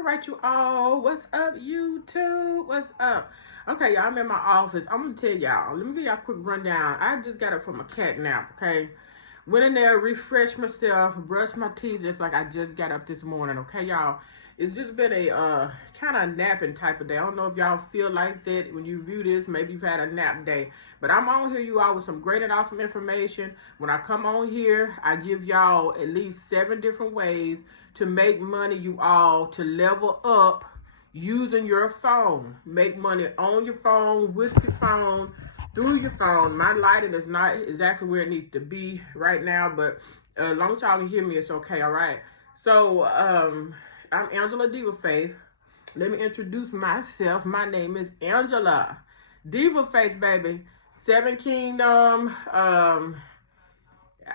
All right, you all. What's up, YouTube? What's up? Okay, y'all, I'm in my office. I'm going to tell y'all. Let me give y'all a quick rundown. I just got up from a cat nap, okay? Went in there, refreshed myself, brushed my teeth just like I just got up this morning, okay, y'all? It's just been a kind of napping type of day. I don't know if y'all feel like that when you view this. Maybe you've had a nap day. But I'm on here, you all, with some great and awesome information. When I come on here, I give y'all at least 7 different ways to make money, you all, to level up using your phone. Make money on your phone, with your phone, through your phone. My lighting is not exactly where it needs to be right now, but as long as y'all can hear me, it's okay, all right? So, I'm Angela Diva Faith. Let me introduce myself. My name is Angela Diva Faith, baby. 7 Kingdom.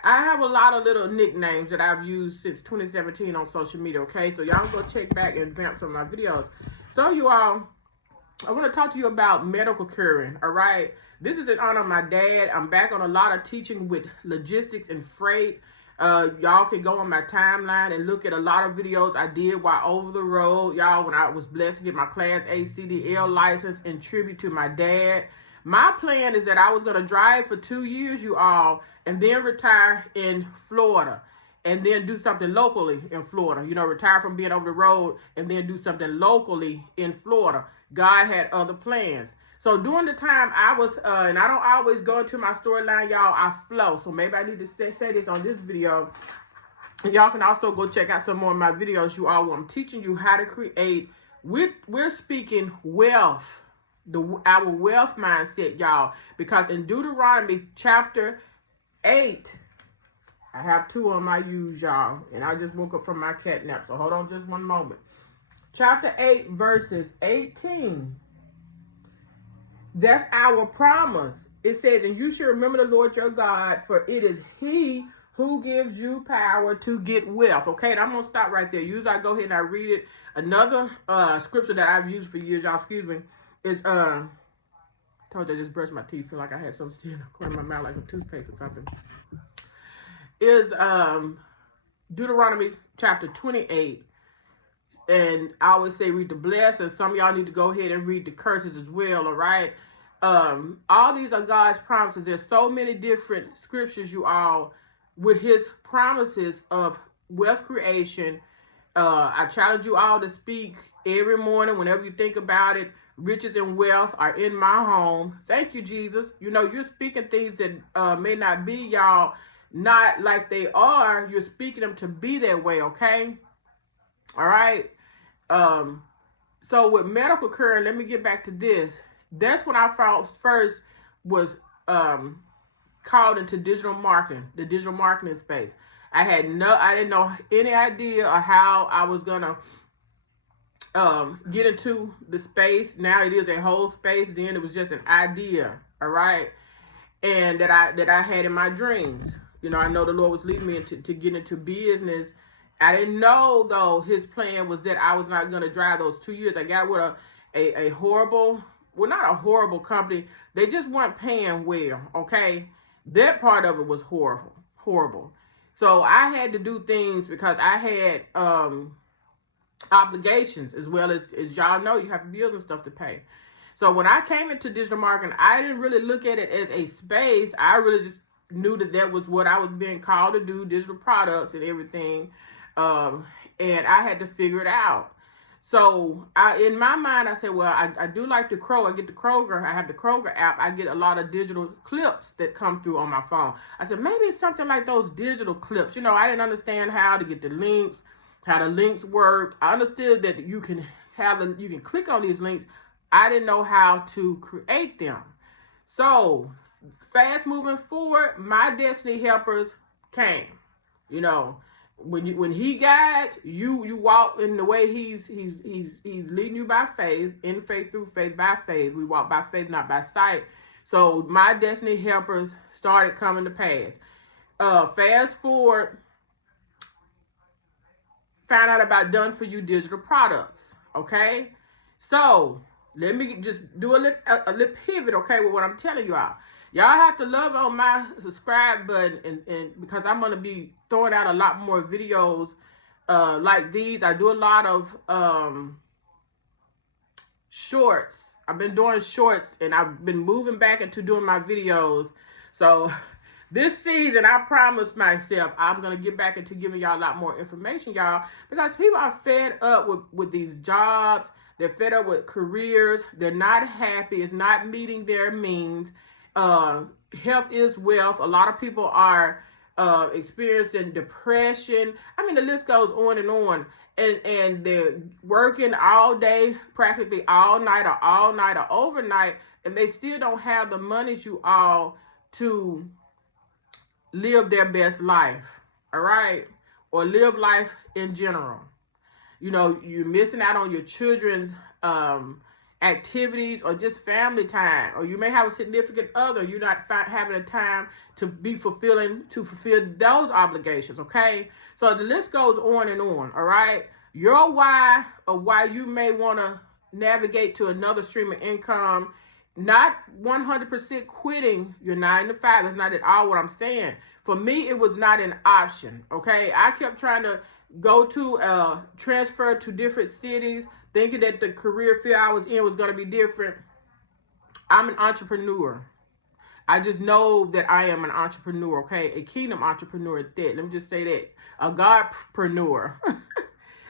I have a lot of little nicknames that I've used since 2017 on social media, okay? So y'all go check back and vamp some of my videos. So you all, I want to talk to you about medical curing, all right? This is in honor of my dad. I'm back on a lot of teaching with logistics and freight. Y'all can go on my timeline and look at a lot of videos I did while over the road, y'all, when I was blessed to get my Class A CDL license in tribute to my dad. My plan is that I was going to drive for 2 years, you all, and then retire in Florida, and then do something locally in Florida. You know, retire from being over the road and then do something locally in Florida. God had other plans. So during the time I was, and I don't always go into my storyline, y'all, I flow. So maybe I need to say this on this video. And y'all can also go check out some more of my videos, you all, where I'm teaching you how to create, we're speaking wealth, our wealth mindset, y'all. Because in Deuteronomy chapter 8, I have 2 on my use, y'all. And I just woke up from my cat nap, so hold on just one moment. Chapter 8, verses 18. That's our promise. It says, and you should remember the Lord your God, for it is he who gives you power to get wealth. Okay, and I'm going to stop right there. Usually I go ahead and I read it. Another scripture that I've used for years, y'all, excuse me, is, I told you I just brushed my teeth. Feel like I had something in the corner of my mouth, like a toothpaste or something. Is Deuteronomy chapter 28. And I always say read the blessed, and some of y'all need to go ahead and read the curses as well, all right? All these are God's promises. There's so many different scriptures, you all, with his promises of wealth creation. I challenge you all to speak every morning whenever you think about it. Riches and wealth are in my home. Thank you, Jesus. You know, you're speaking things that may not be, y'all, not like they are. You're speaking them to be that way, okay? All right. So with medical curing, let me get back to this. That's when I first was called into digital marketing, the digital marketing space. I didn't know any idea of how I was gonna get into the space. Now it is a whole space. Then it was just an idea, all right, and that I had in my dreams. You know, I know the Lord was leading me to get into business. I didn't know, though, his plan was that I was not going to drive those 2 years. I got with a horrible, well, not a horrible company. They just weren't paying well, okay? That part of it was horrible. So I had to do things because I had obligations, as well as y'all know, you have bills and stuff to pay. So when I came into digital marketing, I didn't really look at it as a space. I really just knew that was what I was being called to do, digital products and everything. And I had to figure it out. So in my mind, I said, well, I do like the Kroger. I get the Kroger. I have the Kroger app. I get a lot of digital clips that come through on my phone. I said, maybe it's something like those digital clips. You know, I didn't understand how to get the links, how the links worked. I understood that you can click on these links. I didn't know how to create them. So fast moving forward, my destiny helpers came. You know, when he guides you walk in the way he's leading you by faith, in faith, through faith, by faith. We walk by faith, not by sight. So my destiny helpers started coming to pass. Fast forward, found out about Done For You digital products. Okay, so let me just do a little pivot, okay, with what I'm telling you all. Y'all have to love on my subscribe button, and because I'm going to be throwing out a lot more videos like these. I do a lot of shorts. I've been doing shorts, and I've been moving back into doing my videos. So this season, I promised myself I'm going to get back into giving y'all a lot more information, y'all, because people are fed up with these jobs. They're fed up with careers. They're not happy. It's not meeting their means. Health is wealth. A lot of people are experiencing depression. I mean, the list goes on and on. And they're working all day, practically all night or overnight, and they still don't have the money you all to live their best life, all right? Or live life in general. You know, you're missing out on your children's activities or just family time, or you may have a significant other. You're not having the time to fulfill those obligations, okay? So the list goes on and on, all right? Your why, or why you may want to navigate to another stream of income, not 100% quitting your 9 to 5. That's not at all what I'm saying. For me, it was not an option, okay? I kept trying to go to transfer to different cities, thinking that the career field I was in was going to be different. I'm an entrepreneur. I just know that I am an entrepreneur, okay? A kingdom entrepreneur at that. Let me just say that. A Godpreneur.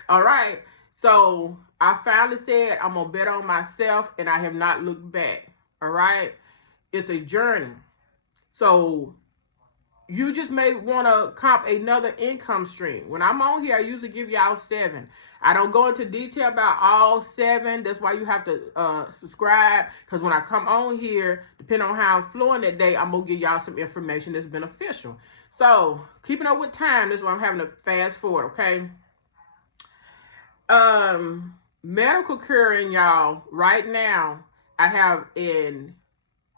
All right. So I finally said I'm going to bet on myself, and I have not looked back. All right. It's a journey. So you just may want to comp another income stream. When I'm on here, I usually give y'all 7. I don't go into detail about all 7. That's why you have to subscribe, because when I come on here, depending on how I'm flowing that day, I'm going to give y'all some information that's beneficial. So keeping up with time, that's why I'm having to fast forward, okay? Medical curing, y'all, right now, I have an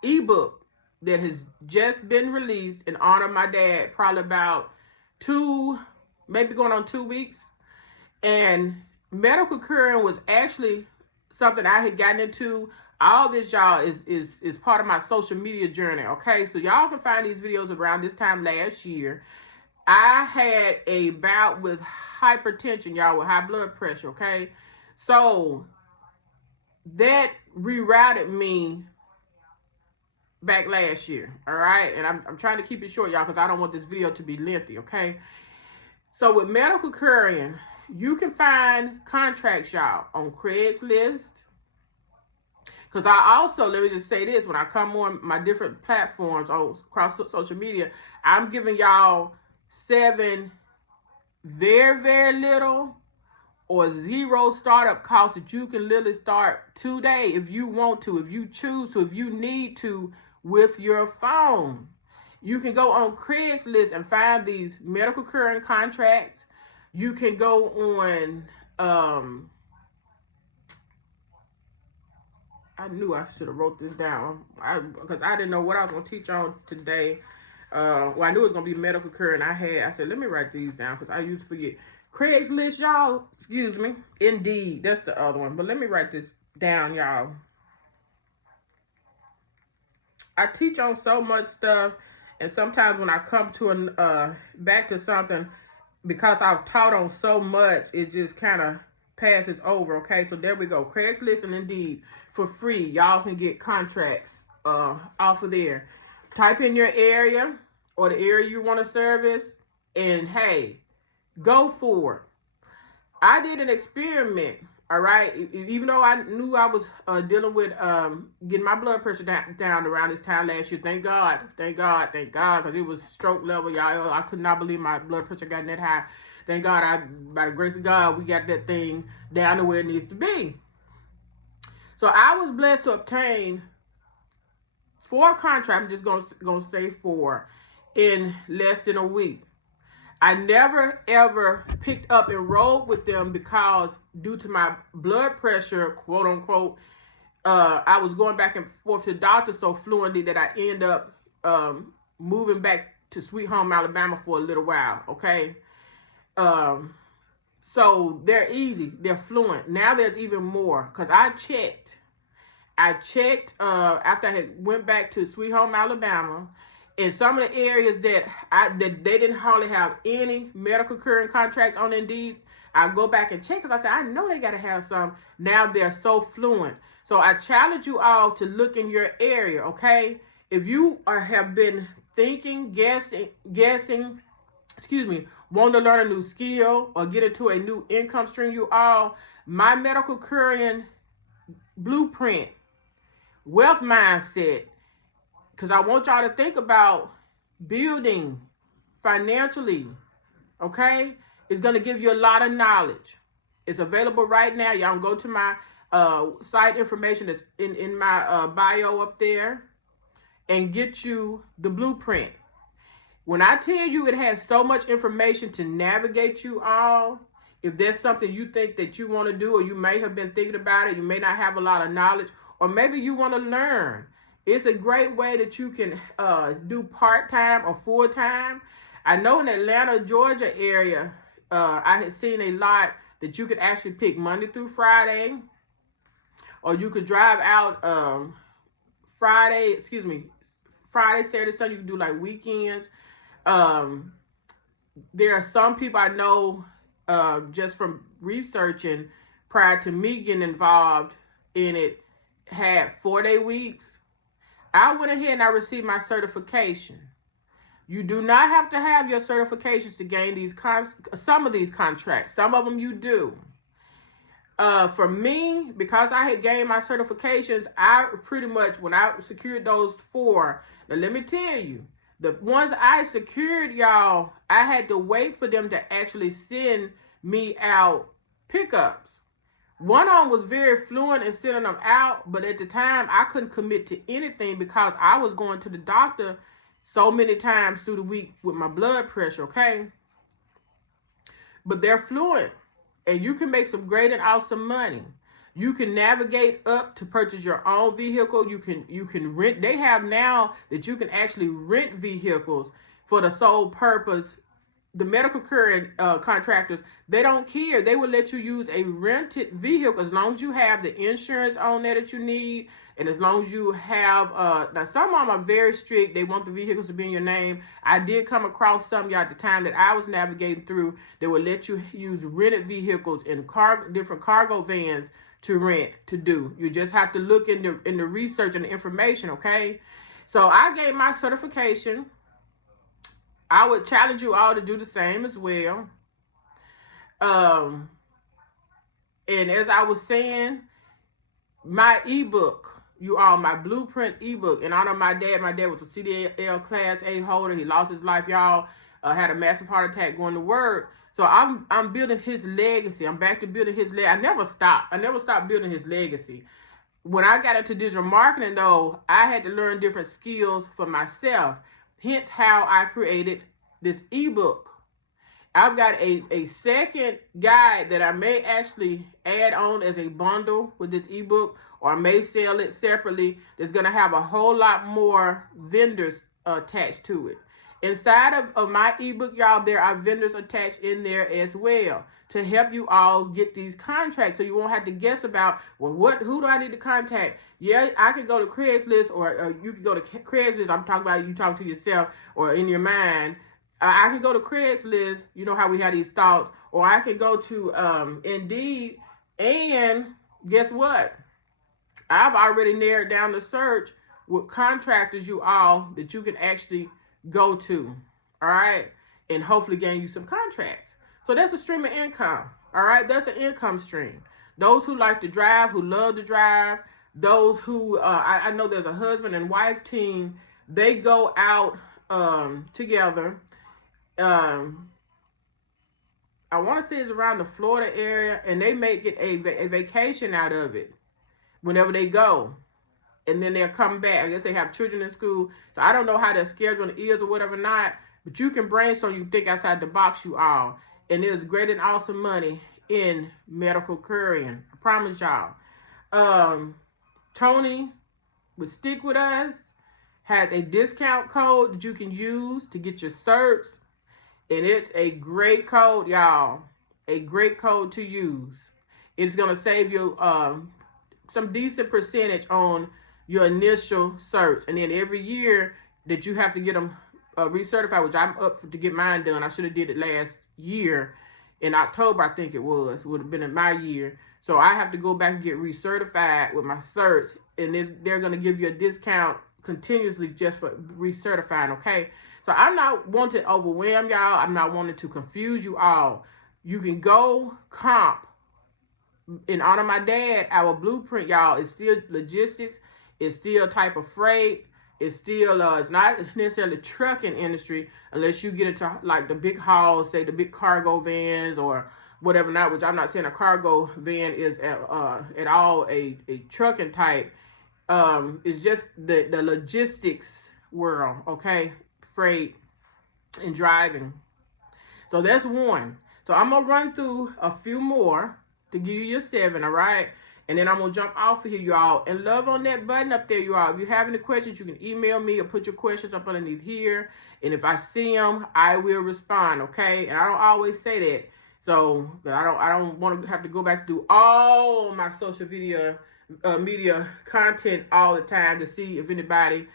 ebook that has just been released in honor of my dad, probably about 2, maybe going on 2 weeks. And medical curing was actually something I had gotten into. All this, y'all, is part of my social media journey, okay? So y'all can find these videos around this time last year. I had a bout with hypertension, y'all, with high blood pressure, okay? So that rerouted me back last year, all right? And I'm trying to keep it short, y'all, because I don't want this video to be lengthy, okay? So with medical curing, you can find contracts, y'all, on Craigslist. Because I also, let me just say this, when I come on my different platforms across social media, I'm giving y'all 7 very, very little or 0 startup costs that you can literally start today if you want to, if you choose to, if you need to, with your phone. You can go on Craigslist and find these medical curing contracts. You can go on, I knew I should have wrote this down because I didn't know what I was going to teach on today. Well, I knew it was going to be medical curing. I said, let me write these down because I used to forget. Craigslist, y'all, excuse me. Indeed, that's the other one. But let me write this down, y'all. I teach on so much stuff, and sometimes when I come to back to something, because I've taught on so much, it just kind of passes over, okay? So there we go. Craigslist and Indeed for free. Y'all can get contracts off of there. Type in your area or the area you want to service, and hey, go for it. I did an experiment, all right? Even though I knew I was dealing with getting my blood pressure down around this time last year. Thank God, because it was stroke level, y'all. I could not believe my blood pressure got that high. Thank God, by the grace of God, we got that thing down to where it needs to be. So I was blessed to obtain 4 contracts. I'm just gonna say 4 in less than a week. I never, ever picked up and rode with them because due to my blood pressure, quote unquote, I was going back and forth to the doctor so fluently that I ended up moving back to Sweet Home, Alabama for a little while, okay? So they're easy. They're fluent. Now there's even more because I checked after I had went back to Sweet Home, Alabama. In some of the areas that they didn't hardly have any medical curing contracts on Indeed, I go back and check because I said, I know they got to have some. Now they're so fluent. So I challenge you all to look in your area, okay? If you have been thinking, guessing, want to learn a new skill or get into a new income stream, you all, my medical courier blueprint, wealth mindset, because I want y'all to think about building financially, okay? It's going to give you a lot of knowledge. It's available right now. Y'all can go to my site information that's in my bio up there and get you the blueprint. When I tell you it has so much information to navigate you all, if there's something you think that you want to do, or you may have been thinking about it, you may not have a lot of knowledge, or maybe you want to learn, it's a great way that you can do part-time or full-time. I know in Atlanta, Georgia area, I had seen a lot that you could actually pick Monday through Friday, or you could drive out Friday, Saturday, Sunday. You can do like weekends. There are some people I know just from researching prior to me getting involved in it, had 4-day weeks. I went ahead and I received my certification. You do not have to have your certifications to gain these some of these contracts. Some of them you do. For me, because I had gained my certifications, I pretty much, when I secured those 4, now let me tell you, the ones I secured, y'all, I had to wait for them to actually send me out pickups. One of them was very fluent in sending them out, but at the time, I couldn't commit to anything because I was going to the doctor so many times through the week with my blood pressure, okay? But they're fluent, and you can make some great and awesome money. You can navigate up to purchase your own vehicle. You can rent. They have now that you can actually rent vehicles for the sole purpose. The medical courier contractors, they don't care. They will let you use a rented vehicle as long as you have the insurance on there that you need, and as long as you have, now some of them are very strict. They want the vehicles to be in your name. I did come across some, y'all, at the time that I was navigating through, they would let you use rented vehicles and different cargo vans to rent, to do. You just have to look in the research and the information, okay? So I gave my certification. I would challenge you all to do the same as well. And as I was saying, my ebook, you all, my blueprint ebook, in honor of my dad was a CDL Class A holder. He lost his life, y'all, had a massive heart attack going to work. So I'm building his legacy. I'm back to building his legacy. I never stopped building his legacy. When I got into digital marketing, though, I had to learn different skills for myself. Hence how I created this ebook. I've got a second guide that I may actually add on as a bundle with this ebook, or I may sell it separately. That's going to have a whole lot more vendors attached to it. Inside of my ebook, y'all, there are vendors attached in there as well to help you all get these contracts, so you won't have to guess about, well, who do I need to contact? Yeah, I can go to Craigslist, or you can go to Craigslist. I'm talking about you talking to yourself or in your mind. I can go to Craigslist. You know how we have these thoughts. Or I can go to Indeed, and guess what? I've already narrowed down the search with contractors, you all, that you can actually go to, all right, and hopefully gain you some contracts. So that's a stream of income, all right? That's an income stream. Those who like to drive, who love to drive, those who, I know there's a husband and wife team, they go out together. I want to say it's around the Florida area, and they make it a vacation out of it whenever they go. And then they'll come back. I guess they have children in school. So I don't know how their schedule is or whatever not. But you can brainstorm. You think outside the box, you all. And there's great and awesome money in medical couriering. I promise y'all. Tony would stick with us. Has a discount code that you can use to get your certs. And it's a great code, y'all. A great code to use. It's going to save you some decent percentage on your initial certs. And then every year that you have to get them recertified, which I'm up to get mine done. I should have did it last year. in October, I think it was, would have been in my year. So I have to go back and get recertified with my certs, and they're going to give you a discount continuously just for recertifying, okay? So I'm not wanting to overwhelm y'all. I'm not wanting to confuse you all. You can go comp. In honor of my dad, our blueprint, y'all, is still logistics. It's still type of freight. It's still, it's not necessarily the trucking industry unless you get into like the big hauls, say the big cargo vans or whatever not, which I'm not saying a cargo van is at all a trucking type. It's just the logistics world, okay? Freight and driving. So that's one. So I'm going to run through a few more to give you your 7, all right? And then I'm going to jump off of here, y'all. And love on that button up there, y'all. If you have any questions, you can email me or put your questions up underneath here. And if I see them, I will respond, okay? And I don't always say that. So I don't want to have to go back through all my social media content all the time to see if anybody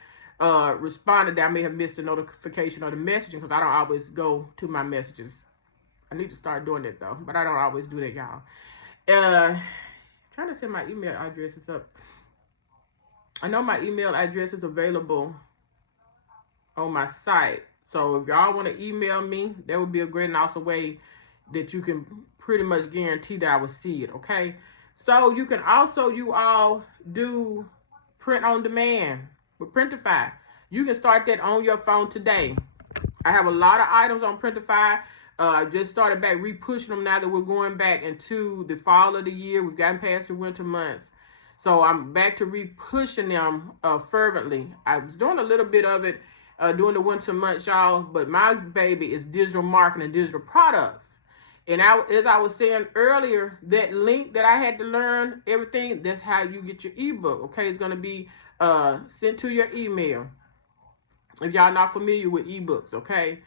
responded that I may have missed the notification or the messaging, because I don't always go to my messages. I need to start doing that though, but I don't always do that, y'all. Trying to send my email addresses up. I know my email address is available on my site. So if y'all want to email me, that would be a great and awesome way that you can pretty much guarantee that I will see it, okay? So you can also, you all do print on demand with Printify. You can start that on your phone today. I have a lot of items on Printify. I just started back re-pushing them now that we're going back into the fall of the year. We've gotten past the winter months. So I'm back to re-pushing them fervently. I was doing a little bit of it during the winter months, y'all, but my baby is digital marketing, digital products. And as I was saying earlier, that link that I had to learn everything, that's how you get your ebook, okay? It's going to be sent to your email if y'all not familiar with ebooks, okay?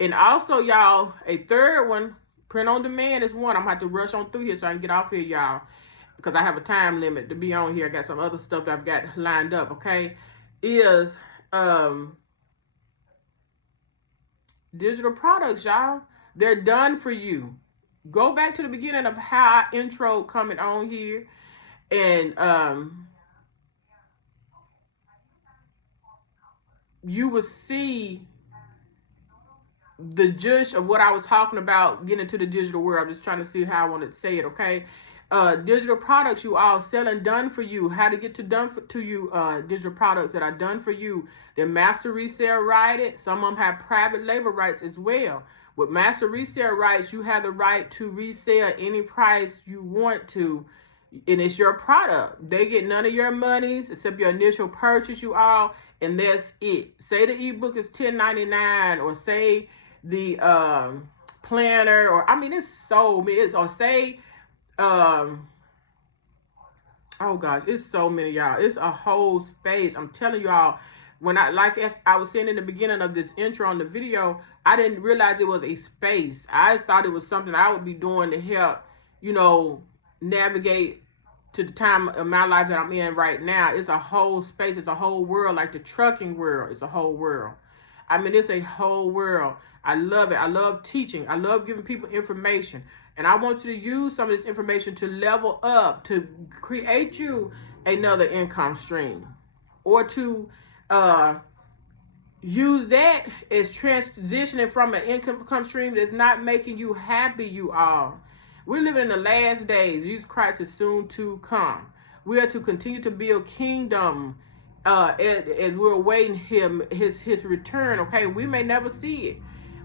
And also, y'all, a third one, print on demand is one. I'm going to have to rush on through here so I can get off here, y'all, because I have a time limit to be on here. I got some other stuff that I've got lined up, okay? Is digital products, y'all. They're done for you. Go back to the beginning of how I intro coming on here. And you will see the gist of what I was talking about getting into the digital world. I'm just trying to see how I want to say it, okay? Digital products you all selling done for you. How to get to digital products that are done for you. They're master resale righted. Some of them have private label rights as well. With master resale rights, you have the right to resell any price you want to, and it's your product. They get none of your monies except your initial purchase, you all, and that's it. Say the ebook is $10.99, or say the planner, or I mean, it's so many. Or say, oh gosh, it's so many, y'all. It's a whole space. I'm telling y'all. When I was saying in the beginning of this intro on the video, I didn't realize it was a space. I thought it was something I would be doing to help, you know, navigate to the time of my life that I'm in right now. It's a whole space. It's a whole world, like the trucking world. It's a whole world. I mean, it's a whole world. I love it. I love teaching. I love giving people information. And I want you to use some of this information to level up, to create you another income stream, or to use that as transitioning from an income stream that's not making you happy, you all. We're living in the last days. Jesus Christ is soon to come. We are to continue to build kingdom as we're awaiting his return, okay? We may never see it.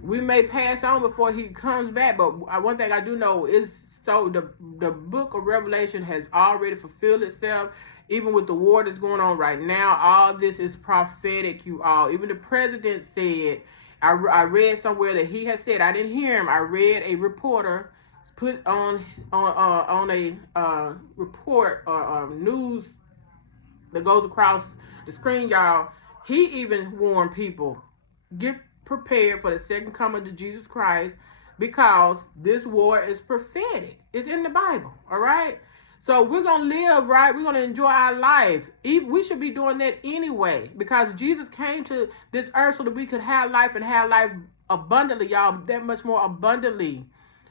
We may pass on before he comes back, but one thing I do know is, so the book of Revelation has already fulfilled itself. Even with the war that's going on right now, all this is prophetic, you all. Even the president said, I read somewhere that he has said, I didn't hear him, I read a reporter put on a report or news that goes across the screen, y'all. He even warned people, get prepared for the second coming of Jesus Christ, because this war is prophetic. It's in the Bible, all right? So we're going to live, right? We're going to enjoy our life. We should be doing that anyway, because Jesus came to this earth so that we could have life and have life abundantly, y'all, that much more abundantly.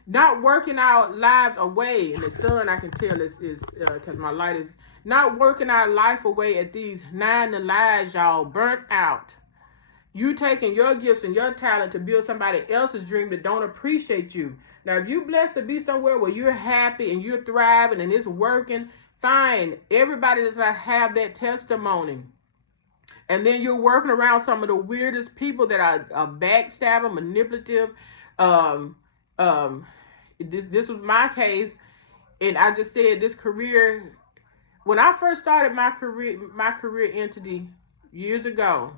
Not working our lives away. And the sun, I can tell is because my light is not working our life away at these 9 to 5, y'all, burnt out. You taking your gifts and your talent to build somebody else's dream that don't appreciate you. Now, if you're blessed to be somewhere where you're happy and you're thriving and it's working, fine. Everybody does not have that testimony. And then you're working around some of the weirdest people that are backstabbing, manipulative. This was my case, and I just said this career. When I first started my career entity years ago,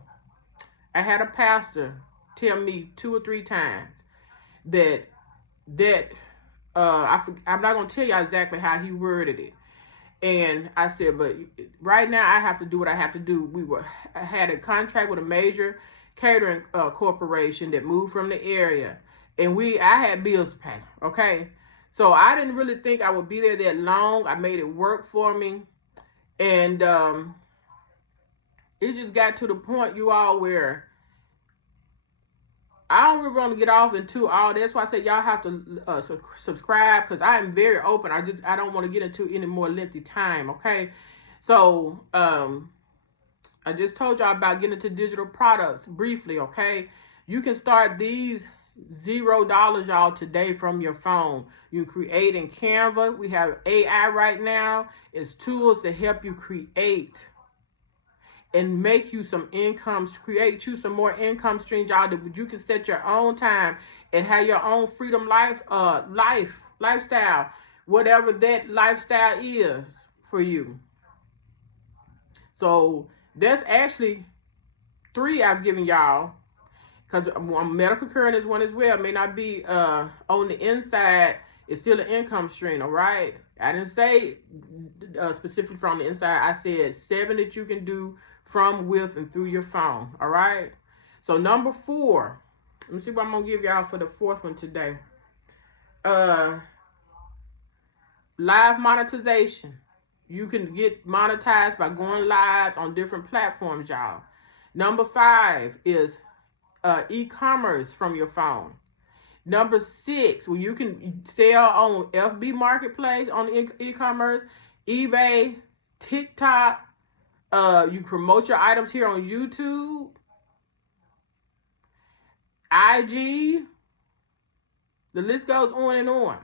I had a pastor tell me 2 or 3 times that I'm not gonna tell y'all exactly how he worded it. And I said, but right now I have to do what I have to do. I had a contract with a major catering corporation that moved from the area, and I had bills to pay. Okay, so I didn't really think I would be there that long. I made it work for me, and it just got to the point, you all, where I don't really want to get off into all this. That's why I said y'all have to subscribe, because I am very open. I don't want to get into any more lengthy time, okay? So I just told y'all about getting into digital products briefly, okay? You can start these $0, y'all, today from your phone. You create in Canva. We have AI right now. It's tools to help you create and make you some income, create you some more income streams, y'all, that you can set your own time and have your own freedom lifestyle, whatever that lifestyle is for you. So that's actually 3 I've given y'all, because medical current is one as well. It may not be on the inside. It's still an income stream, all right? I didn't say specifically from the inside. I said 7 that you can do from, with, and through your phone, all right? So number 4, let me see what I'm going to give y'all for the 4th one today. Live monetization. You can get monetized by going live on different platforms, y'all. Number 5 is e-commerce from your phone. Number 6, well, you can sell on FB Marketplace on e-commerce, eBay, TikTok. You promote your items here on YouTube, IG. The list goes on and on.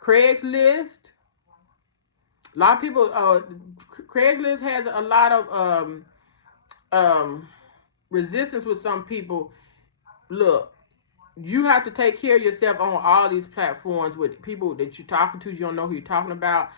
Craigslist. A lot of people, Craigslist has a lot of resistance with some people. Look, you have to take care of yourself on all these platforms with people that you're talking to. You don't know who you're talking about.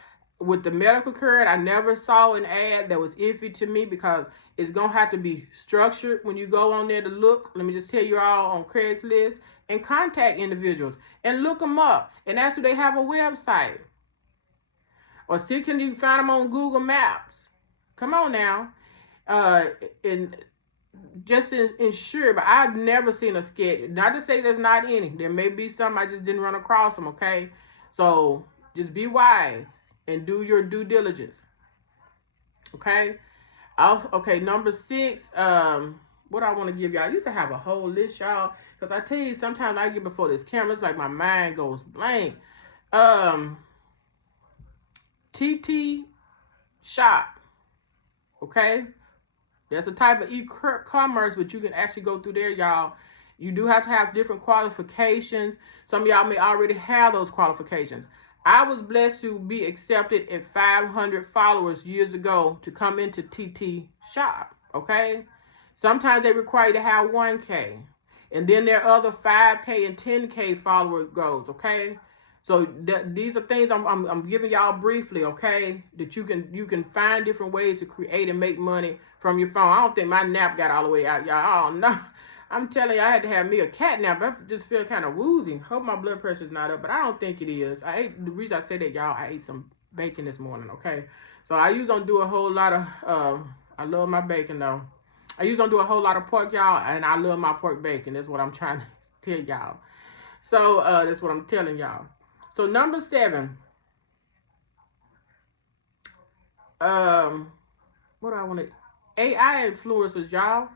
With the medical card, I never saw an ad that was iffy to me, because it's going to have to be structured when you go on there to look. Let me just tell you all, on Craigslist, and contact individuals and look them up and ask if they have a website. Or see, can you find them on Google Maps? Come on now. And just ensure, but I've never seen a sketch. Not to say there's not any. There may be some, I just didn't run across them, okay? So just be wise and do your due diligence. Okay? Okay, number 6, what I want to give y'all. I used to have a whole list, y'all, because I tell you, sometimes I get before this camera, it's like my mind goes blank. TT Shop. Okay? That's a type of e-commerce, but you can actually go through there, y'all. You do have to have different qualifications. Some of y'all may already have those qualifications. I was blessed to be accepted at 500 followers years ago to come into TT Shop, okay? Sometimes they require you to have 1K. And then there are other 5K and 10K follower goals, okay? So these are things I'm giving y'all briefly, okay? That you can find different ways to create and make money from your phone. I don't think my nap got all the way out, y'all. Oh, no. I'm telling you, I had to have me a cat nap. I just feel kind of woozy. Hope my blood pressure's not up, but I don't think it is. The reason I say that, y'all, I ate some bacon this morning, okay? So I usually don't do a whole lot of, I love my bacon, though. I usually don't do a whole lot of pork, y'all, and I love my pork bacon. That's what I'm trying to tell y'all. So that's what I'm telling y'all. So number 7. What do I want to... AI influencers, y'all.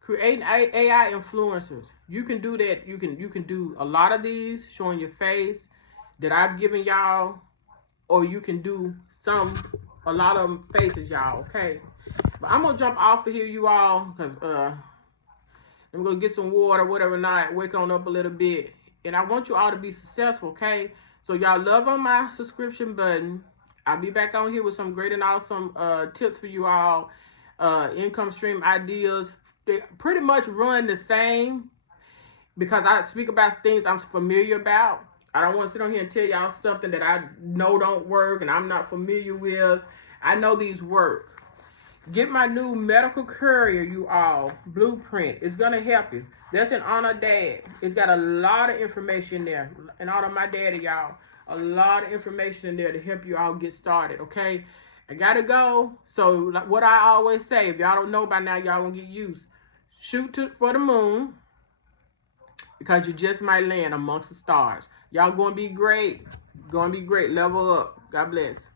Creating AI influencers. You can do that. You can do a lot of these, showing your face. that I've given y'all, or you can do a lot of them faces, y'all, okay? But I'm gonna jump off of here, you all, because I'm gonna get some water, whatever not, wake on up a little bit. And I want you all to be successful, okay? So y'all love on my subscription button. I'll be back on here with some great and awesome tips for you all, income stream ideas. They pretty much run the same because I speak about things I'm familiar about. I don't want to sit on here and tell y'all something that I know don't work and I'm not familiar with. I know these work. Get my new medical courier, you all, blueprint. It's going to help you. That's in honor of Dad. It's got a lot of information there. In honor of my daddy, y'all. A lot of information in there to help you all get started, okay? I got to go. So what I always say, if y'all don't know by now, y'all won't get used. Shoot for the moon, because you just might land amongst the stars. Y'all going to be great. Going to be great. Level up. God bless.